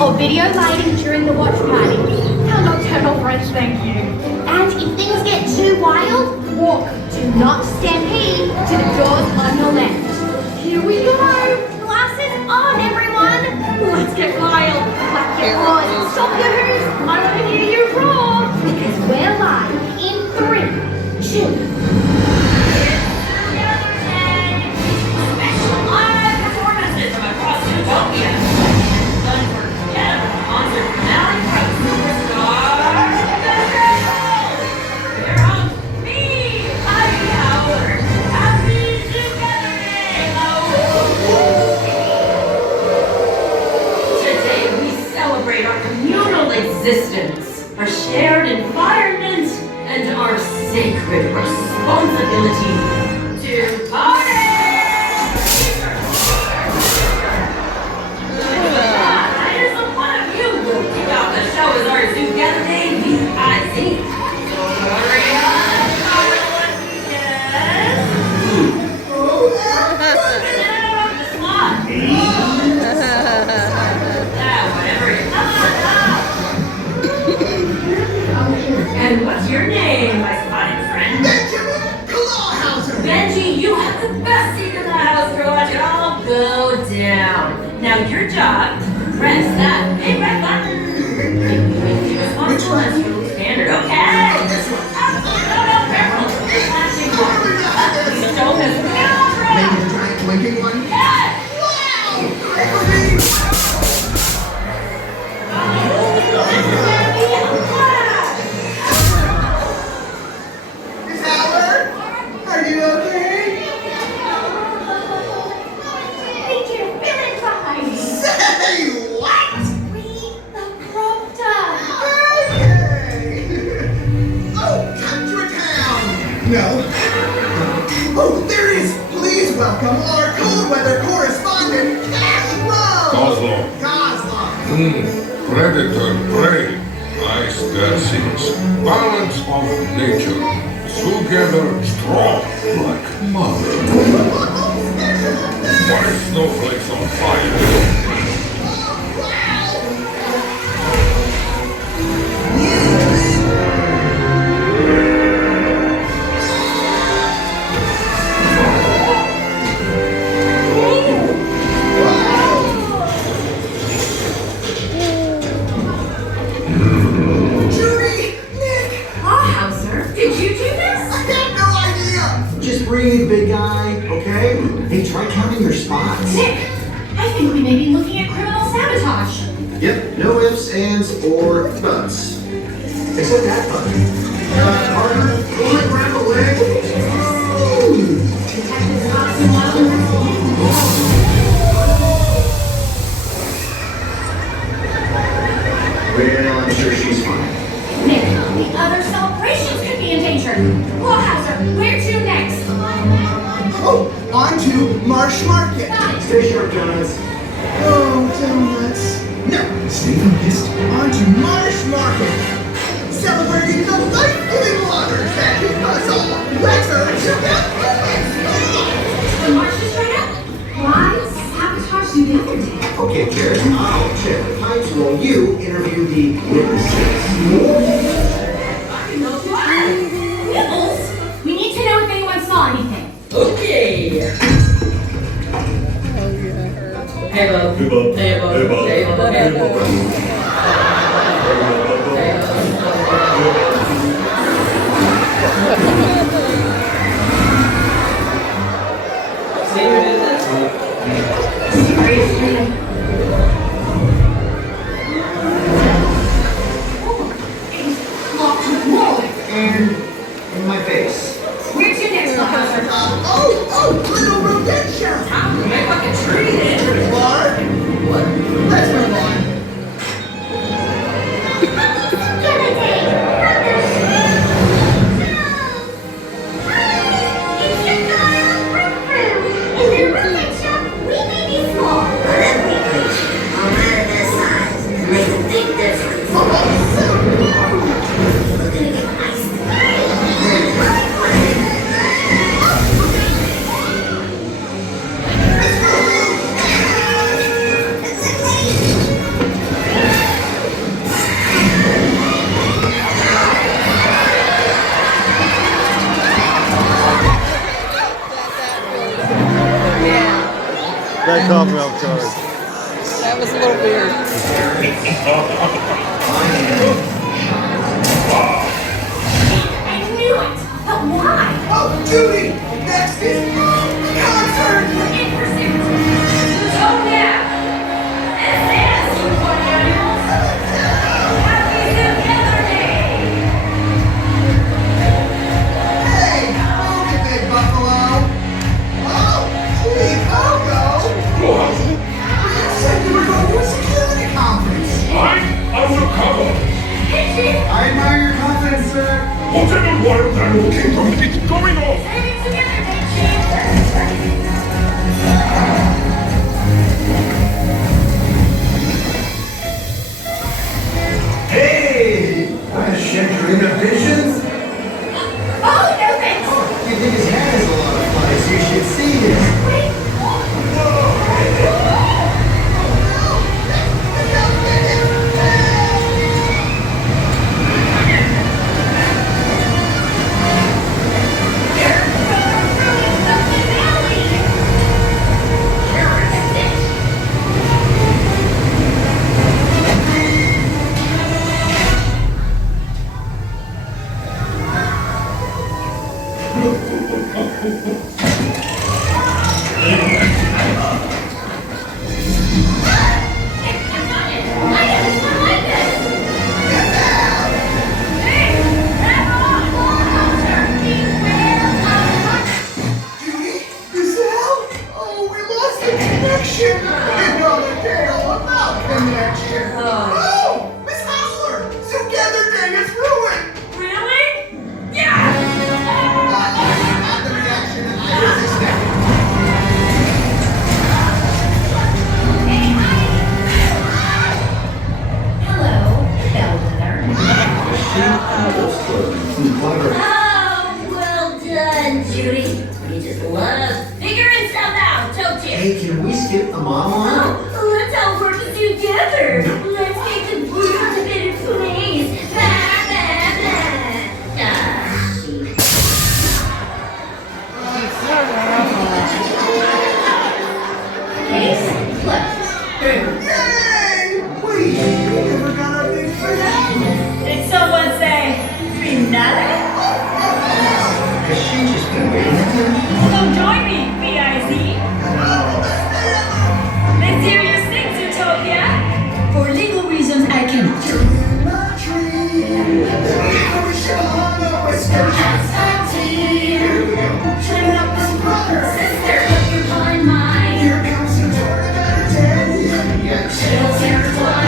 or video lighting during the watch party. Hello, Turtle Friends, thank you. And if things get too wild, walk. Do not stampede to the doors on your left. Here we go. Glasses on, everyone. Let's get wild. Clap your paws, stop your hooves. I want to hear you roar. Because we're live in 3, 2, Zootopia. Unforgettable concert finale from superstar Your host, me, Ivy Howard. Happy Zootopia! Today we celebrate our communal existence, our shared environment, and our sacred responsibility to party! The show is our Zoo Gathering V.I.Z. So hurry up, let's begin. Get out of the slot. Whatever you're And what's your name, my spotted friend? Benjamin Clawhauser! Benji, you have the best seat in the house to watch it all go down. Now your job, press that big red button. Responsible as your standard, okay? No, careful. Flashing one. The stove is camera. Maybe the giant blinking one? Yes! Miss Howard? Are you okay? Thank you, feeling fine. Say what? Read the prompter. Okay. Oh, country town. No. Oh, there is. Please welcome our cold weather correspondent, Cash Rowe. Goslow. Predator, prey, nice dancings, balance of nature, together strong like mother. Why snowflakes on fire? Breathe, big guy, okay? Hey, try counting your spots. Nick, I think we may be looking at criminal sabotage. Yep, no ifs, ands, or buts. Except that button. Partner, go and grab a leg. Detectives Austin Well, I'm sure she's fine. Nick, the other celebrations could be in danger. Clawhauser, where to next? Oh, on to Marsh Market. Got it. Stay sharp, donuts. Oh, donuts. No, stay focused. On to Marsh Market. Celebrating the life-giving waters that keep us all wetter together. The march is right up. Why sabotage the other day? Okay, Jared, I'll check the pipes while you interview the witnesses. Nibbles? We need to know if anyone saw anything. Okay. Hey, Bob. Hey, Bob. Hey, Bob. Hey, Bob. Hey, See your business? Seriously? It's locked with wood. And in my face. Where to next, Clawhauser? Little rodentio. Time to make like a tree then. Bart, What? let's move on. Caldwell card. That was a little weird. I knew it! But why? Oh, Judy! Next is concert! In pursuit. Zootopia! SS, you funny animals! Happy Together Day! Hey, move it, big buffalo! Oh, gee, Pogo! You said you were going to a security conference! I'm undercover. I admire your confidence, sir. Whatever wild animal came from it, it's going off. Saving together, Day Chief. Hey! Want to check your inhibitions? Oh, no thanks. You think his hat has a lot of flies? You should see it. Wait. Judy? Giselle? Oh, we lost the connection! Another tale about connection! Oh! Miss Howler! Together Day is ruined! Really? Yeah! Not the reaction I was expecting. Hello, Bellwether. Oh, well done, Judy. You just love figuring stuff out, don't you? Hey, can we skip the monologue? Oh, let's all work together. Let's make the world a better place. Blah, blah, blah. Ah, shoot. Case closed. Yay! Wait, we never got our big finale! Did someone say finale? Has she just been waiting for me? So join me, B.I.Z. Let's hear you sing, Zootopia. For legal reasons, I cannot. Sister, look upon mine. Here comes the tour to better day. Chills intertwine.